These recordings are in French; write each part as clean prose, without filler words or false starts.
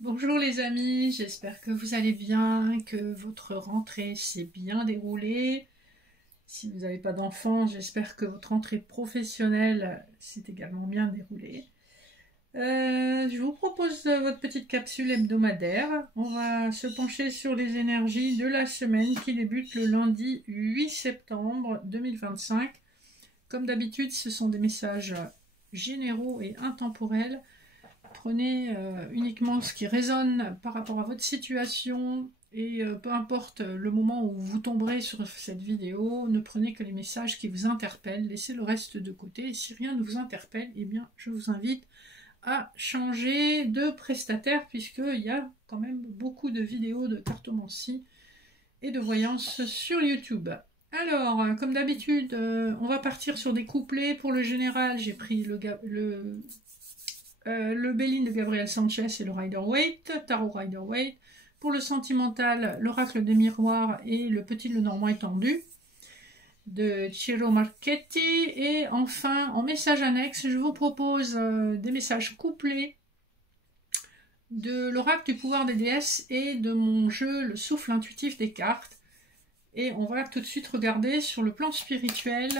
Bonjour les amis, j'espère que vous allez bien, que votre rentrée s'est bien déroulée. Si vous n'avez pas d'enfants, j'espère que votre rentrée professionnelle s'est également bien déroulée. Je vous propose votre petite capsule hebdomadaire. On va se pencher sur les énergies de la semaine qui débute le lundi 8 septembre 2025. Comme d'habitude, ce sont des messages généraux et intemporels. Prenez uniquement ce qui résonne par rapport à votre situation et peu importe le moment où vous tomberez sur cette vidéo, ne prenez que les messages qui vous interpellent, laissez le reste de côté. Et si rien ne vous interpelle, eh bien, je vous invite à changer de prestataire puisqu'il y a quand même beaucoup de vidéos de cartomancie et de voyance sur YouTube. Alors, comme d'habitude, on va partir sur des couplets. Pour le général, j'ai pris le Béline de Gabriel Sanchez et le Rider-Waite, Tarot Rider-Waite. Pour le sentimental, l'Oracle des miroirs et le Petit Lenormand étendu de Ciro Marchetti. Et enfin, en message annexe, je vous propose des messages couplés de l'Oracle du pouvoir des déesses et de mon jeu Le souffle intuitif des cartes. Et on va tout de suite regarder sur le plan spirituel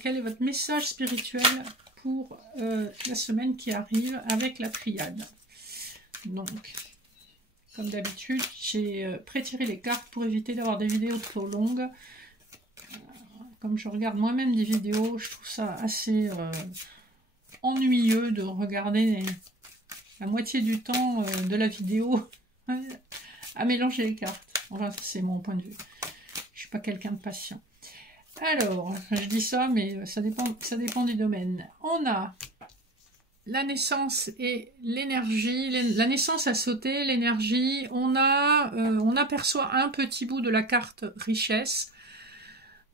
quel est votre message spirituel pour la semaine qui arrive avec la triade. Donc, comme d'habitude, j'ai pré-tiré les cartes pour éviter d'avoir des vidéos trop longues. Comme je regarde moi-même des vidéos, je trouve ça assez ennuyeux de regarder la moitié du temps de la vidéo à mélanger les cartes. Enfin, c'est mon point de vue. Je suis pas quelqu'un de patient. Alors, je dis ça, mais ça dépend du domaine. On a la naissance et l'énergie. La naissance a sauté, l'énergie. On aperçoit un petit bout de la carte richesse.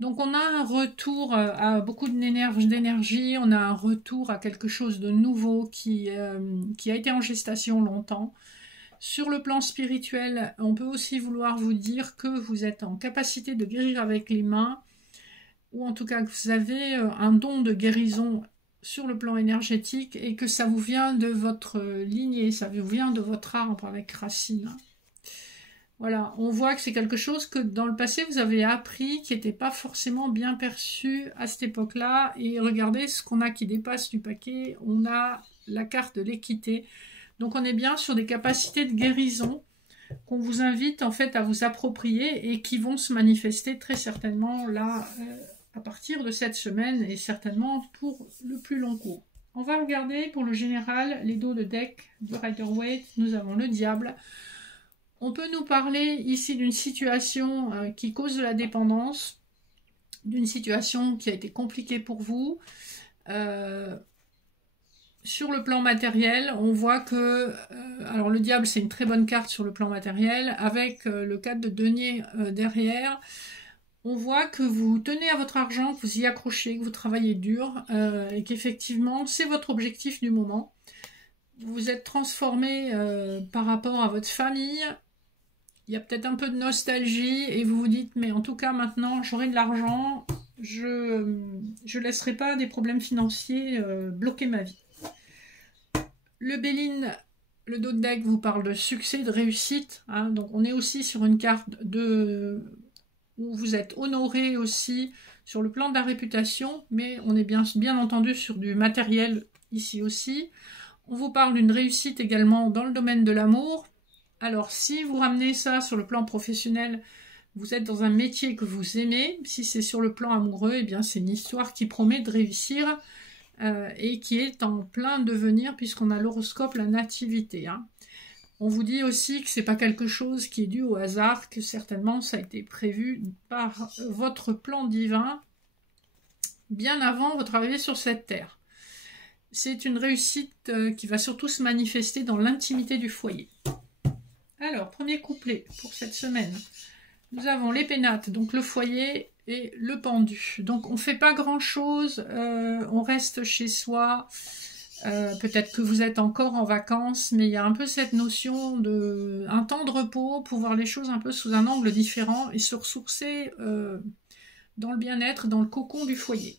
Donc on a un retour à beaucoup d'énergie, on a un retour à quelque chose de nouveau qui a été en gestation longtemps. Sur le plan spirituel, on peut aussi vouloir vous dire que vous êtes en capacité de guérir avec les mains, ou en tout cas que vous avez un don de guérison sur le plan énergétique et que ça vous vient de votre lignée, ça vous vient de votre arbre avec racines. Voilà, on voit que c'est quelque chose que dans le passé vous avez appris, qui n'était pas forcément bien perçu à cette époque-là. Et regardez ce qu'on a qui dépasse du paquet, on a la carte de l'équité. Donc on est bien sur des capacités de guérison qu'on vous invite en fait à vous approprier et qui vont se manifester très certainement là à partir de cette semaine et certainement pour le plus long cours. On va regarder pour le général les dos de deck de Rider-Waite. Nous avons le diable. On peut nous parler ici d'une situation qui cause de la dépendance, d'une situation qui a été compliquée pour vous. Sur le plan matériel, on voit que alors le diable c'est une très bonne carte sur le plan matériel, avec le 4 de denier derrière. On voit que vous tenez à votre argent, que vous y accrochez, que vous travaillez dur et qu'effectivement c'est votre objectif du moment. Vous vous êtes transformé par rapport à votre famille. Il y a peut-être un peu de nostalgie et vous vous dites mais en tout cas maintenant j'aurai de l'argent, je laisserai pas des problèmes financiers bloquer ma vie. Le Béline, le dos de deck vous parle de succès, de réussite, hein, donc on est aussi sur une carte où vous êtes honoré aussi sur le plan de la réputation, mais on est bien entendu sur du matériel ici aussi. On vous parle d'une réussite également dans le domaine de l'amour. Alors si vous ramenez ça sur le plan professionnel, vous êtes dans un métier que vous aimez. Si c'est sur le plan amoureux, eh bien c'est une histoire qui promet de réussir et qui est en plein devenir puisqu'on a l'horoscope, la nativité. Hein. On vous dit aussi que c'est pas quelque chose qui est dû au hasard, que certainement ça a été prévu par votre plan divin bien avant votre arrivée sur cette terre. C'est une réussite qui va surtout se manifester dans l'intimité du foyer. Alors, premier couplet pour cette semaine. Nous avons les pénates, donc le foyer, et le pendu. Donc, on ne fait pas grand-chose, on reste chez soi. Peut-être que vous êtes encore en vacances, mais il y a un peu cette notion de un temps de repos pour voir les choses un peu sous un angle différent et se ressourcer dans le bien-être, dans le cocon du foyer.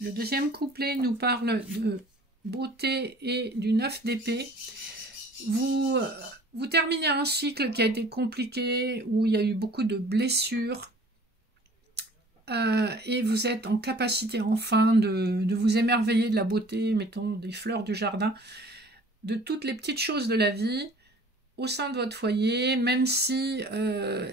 Le deuxième couplet nous parle de beauté et du 9 d'épée. Vous terminez un cycle qui a été compliqué, où il y a eu beaucoup de blessures, et vous êtes en capacité enfin de vous émerveiller de la beauté, mettons des fleurs du jardin, de toutes les petites choses de la vie au sein de votre foyer, même si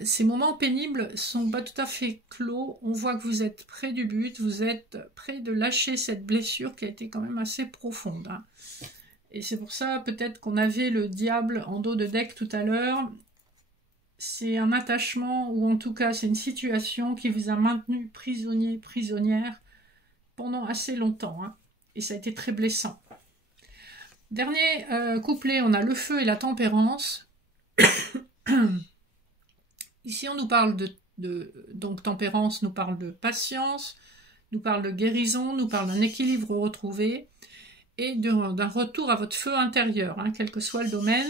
ces moments pénibles sont pas tout à fait clos. On voit que vous êtes près du but, vous êtes près de lâcher cette blessure qui a été quand même assez profonde, hein. Et c'est pour ça peut-être qu'on avait le diable en dos de deck tout à l'heure. C'est un attachement, ou en tout cas c'est une situation qui vous a maintenu prisonnier, prisonnière pendant assez longtemps, hein. Et ça a été très blessant. Dernier couplet, on a le feu et la tempérance. Ici on nous parle donc tempérance nous parle de patience, nous parle de guérison, nous parle d'un équilibre retrouvé et d'un retour à votre feu intérieur, hein, quel que soit le domaine.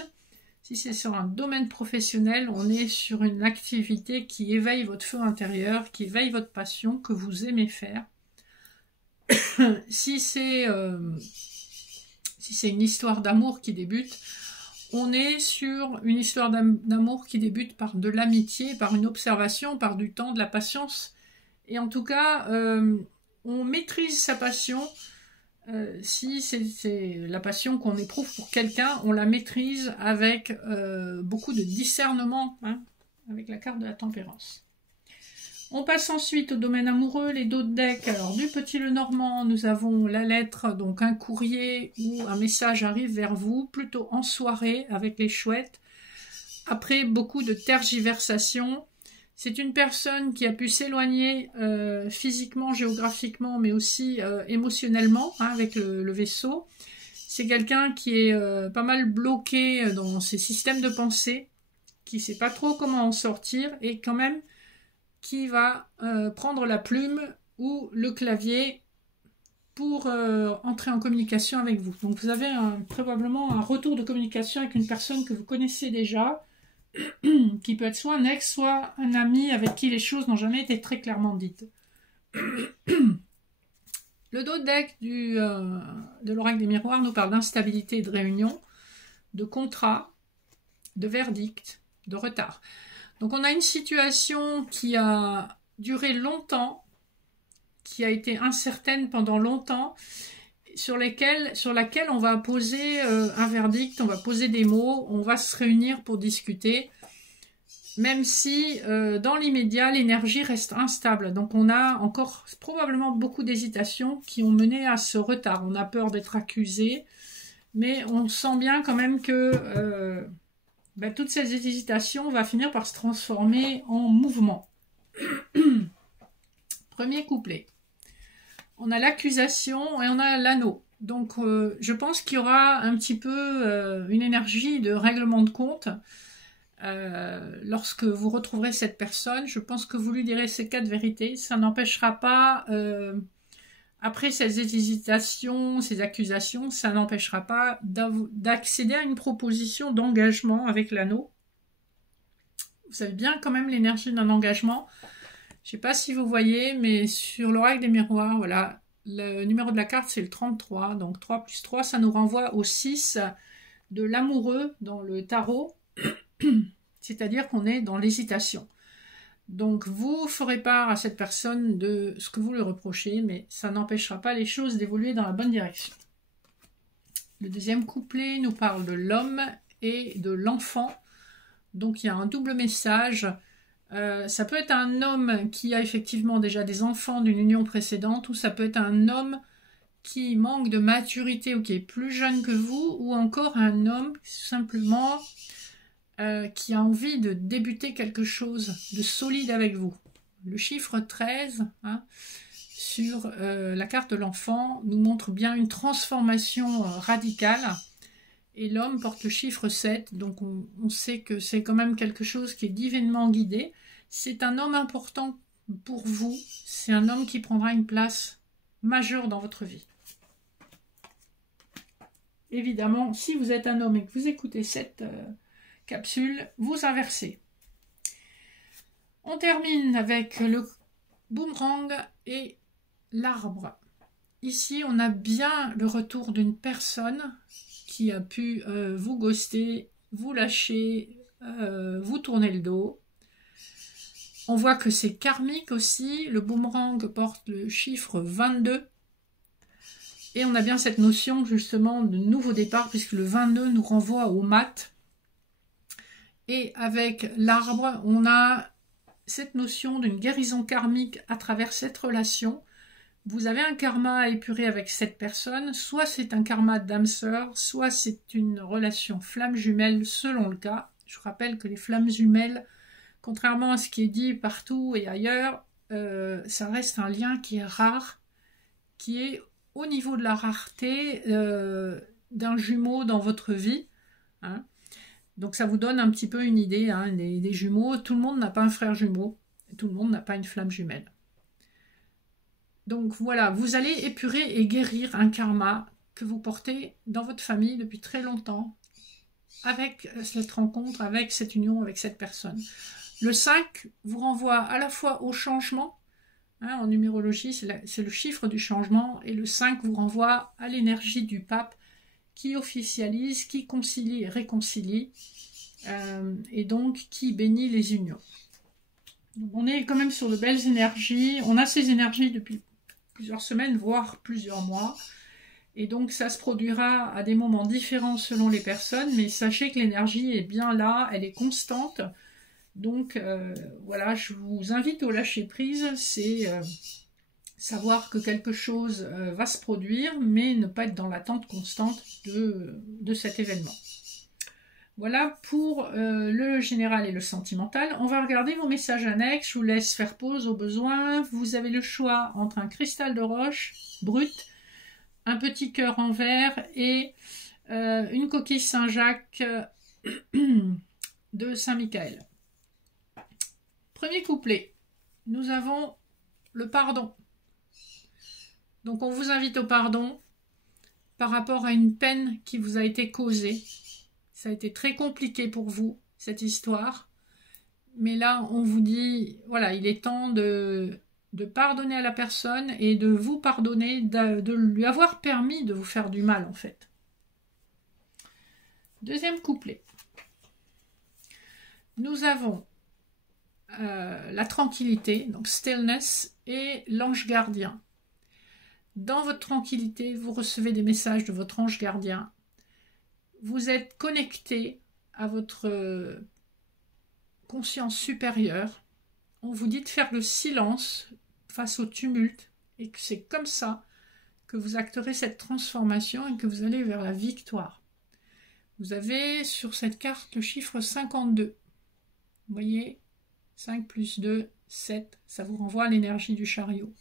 Si c'est sur un domaine professionnel, on est sur une activité qui éveille votre feu intérieur, qui éveille votre passion, que vous aimez faire. Si c'est une histoire d'amour qui débute, on est sur une histoire d'amour qui débute par de l'amitié, par une observation, par du temps, de la patience. Et en tout cas, on maîtrise sa passion. Si c'est la passion qu'on éprouve pour quelqu'un, on la maîtrise avec beaucoup de discernement, hein, avec la carte de la tempérance. On passe ensuite au domaine amoureux, les dos de deck. Alors du petit Lenormand, nous avons la lettre, donc un courrier ou un message arrive vers vous, plutôt en soirée avec les chouettes. Après beaucoup de tergiversations, c'est une personne qui a pu s'éloigner physiquement, géographiquement, mais aussi émotionnellement, hein, avec le vaisseau. C'est quelqu'un qui est pas mal bloqué dans ses systèmes de pensée, qui ne sait pas trop comment en sortir, et quand même qui va prendre la plume ou le clavier pour entrer en communication avec vous. Donc vous avez probablement un retour de communication avec une personne que vous connaissez déjà, qui peut être soit un ex, soit un ami avec qui les choses n'ont jamais été très clairement dites. Le dos de deck de l'oracle des miroirs nous parle d'instabilité et de réunion, de contrat, de verdict, de retard. Donc on a une situation qui a duré longtemps, qui a été incertaine pendant longtemps, sur laquelle on va poser un verdict, on va poser des mots, on va se réunir pour discuter, même si dans l'immédiat l'énergie reste instable. Donc on a encore probablement beaucoup d'hésitations qui ont mené à ce retard. On a peur d'être accusé, mais on sent bien quand même que toutes ces hésitations vont finir par se transformer en mouvement. Premier couplet. On a l'accusation et on a l'anneau. Donc je pense qu'il y aura un petit peu une énergie de règlement de compte. Lorsque vous retrouverez cette personne, je pense que vous lui direz ces 4 vérités. Ça n'empêchera pas, après ces hésitations, ces accusations, ça n'empêchera pas d'accéder à une proposition d'engagement avec l'anneau. Vous avez bien quand même l'énergie d'un engagement. Je ne sais pas si vous voyez, mais sur l'oracle des miroirs, voilà, le numéro de la carte c'est le 33, donc 3 plus 3, ça nous renvoie au 6 de l'amoureux dans le tarot, c'est-à-dire qu'on est dans l'hésitation. Donc vous ferez part à cette personne de ce que vous lui reprochez, mais ça n'empêchera pas les choses d'évoluer dans la bonne direction. Le deuxième couplet nous parle de l'homme et de l'enfant, donc il y a un double message. Ça peut être un homme qui a effectivement déjà des enfants d'une union précédente, ou ça peut être un homme qui manque de maturité ou qui est plus jeune que vous, ou encore un homme simplement qui a envie de débuter quelque chose de solide avec vous. Le chiffre 13 hein, sur la carte de l'enfant nous montre bien une transformation radicale, et l'homme porte le chiffre 7, donc on sait que c'est quand même quelque chose qui est divinement guidé. C'est un homme important pour vous, c'est un homme qui prendra une place majeure dans votre vie. Évidemment, si vous êtes un homme et que vous écoutez cette capsule, vous inversez. On termine avec le boomerang et l'arbre. Ici, on a bien le retour d'une personne qui a pu vous ghoster, vous lâcher, vous tourner le dos. On voit que c'est karmique aussi. Le boomerang porte le chiffre 22. Et on a bien cette notion justement de nouveau départ, puisque le 22 nous renvoie au mat. Et avec l'arbre, on a cette notion d'une guérison karmique à travers cette relation. Vous avez un karma à épurer avec cette personne, soit c'est un karma d'âme sœur, soit c'est une relation flamme jumelle selon le cas. Je rappelle que les flammes jumelles, contrairement à ce qui est dit partout et ailleurs, ça reste un lien qui est rare, qui est au niveau de la rareté d'un jumeau dans votre vie. Hein. Donc ça vous donne un petit peu une idée hein, des jumeaux. Tout le monde n'a pas un frère jumeau, tout le monde n'a pas une flamme jumelle. Donc voilà, vous allez épurer et guérir un karma que vous portez dans votre famille depuis très longtemps, avec cette rencontre, avec cette union, avec cette personne. Le 5 vous renvoie à la fois au changement, hein, en numérologie c'est le chiffre du changement, et le 5 vous renvoie à l'énergie du pape qui officialise, qui concilie et réconcilie, et donc qui bénit les unions. Donc on est quand même sur de belles énergies, on a ces énergies depuis plusieurs semaines, voire plusieurs mois, et donc ça se produira à des moments différents selon les personnes, mais sachez que l'énergie est bien là, elle est constante. Donc voilà, je vous invite au lâcher prise, c'est savoir que quelque chose va se produire, mais ne pas être dans l'attente constante de cet événement. Voilà pour le général et le sentimental. On va regarder vos messages annexes, je vous laisse faire pause au besoin. Vous avez le choix entre un cristal de roche brut, un petit cœur en verre et une coquille Saint-Jacques de Saint-Michael. Premier couplet, nous avons le pardon. Donc on vous invite au pardon par rapport à une peine qui vous a été causée. Ça a été très compliqué pour vous, cette histoire. Mais là, on vous dit, voilà, il est temps de pardonner à la personne et de vous pardonner, de lui avoir permis de vous faire du mal, en fait. Deuxième couplet. Nous avons la tranquillité, donc stillness, et l'ange gardien. Dans votre tranquillité, vous recevez des messages de votre ange gardien. Vous êtes connecté à votre conscience supérieure. On vous dit de faire le silence face au tumulte et que c'est comme ça que vous acterez cette transformation et que vous allez vers la victoire. Vous avez sur cette carte le chiffre 52. Vous voyez, 5 plus 2, 7. Ça vous renvoie à l'énergie du chariot.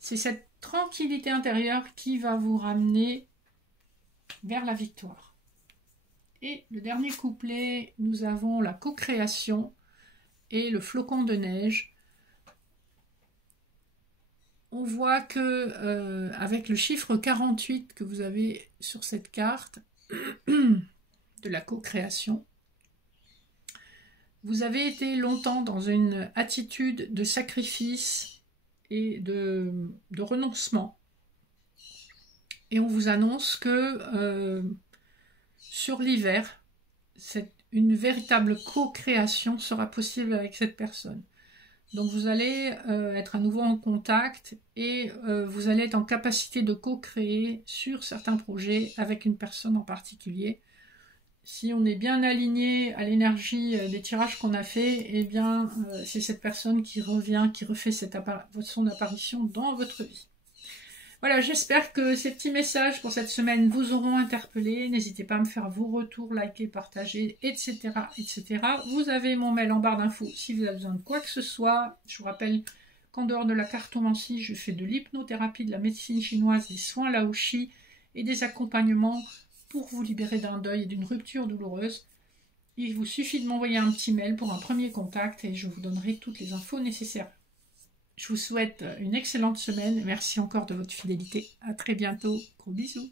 C'est cette tranquillité intérieure qui va vous ramener vers la victoire. Et le dernier couplet, nous avons la co-création et le flocon de neige. On voit que avec le chiffre 48 que vous avez sur cette carte de la co-création, vous avez été longtemps dans une attitude de sacrifice et de renoncement. Et on vous annonce que sur l'hiver, une véritable co-création sera possible avec cette personne. Donc vous allez être à nouveau en contact et vous allez être en capacité de co-créer sur certains projets avec une personne en particulier. Si on est bien aligné à l'énergie des tirages qu'on a fait, eh bien c'est cette personne qui revient, qui refait son apparition dans votre vie. Voilà, j'espère que ces petits messages pour cette semaine vous auront interpellé. N'hésitez pas à me faire vos retours, liker, partager, etc., etc. Vous avez mon mail en barre d'infos si vous avez besoin de quoi que ce soit. Je vous rappelle qu'en dehors de la cartomancie, je fais de l'hypnothérapie, de la médecine chinoise, des soins laoshi et des accompagnements pour vous libérer d'un deuil et d'une rupture douloureuse. Il vous suffit de m'envoyer un petit mail pour un premier contact et je vous donnerai toutes les infos nécessaires. Je vous souhaite une excellente semaine. Merci encore de votre fidélité. À très bientôt. Gros bisous.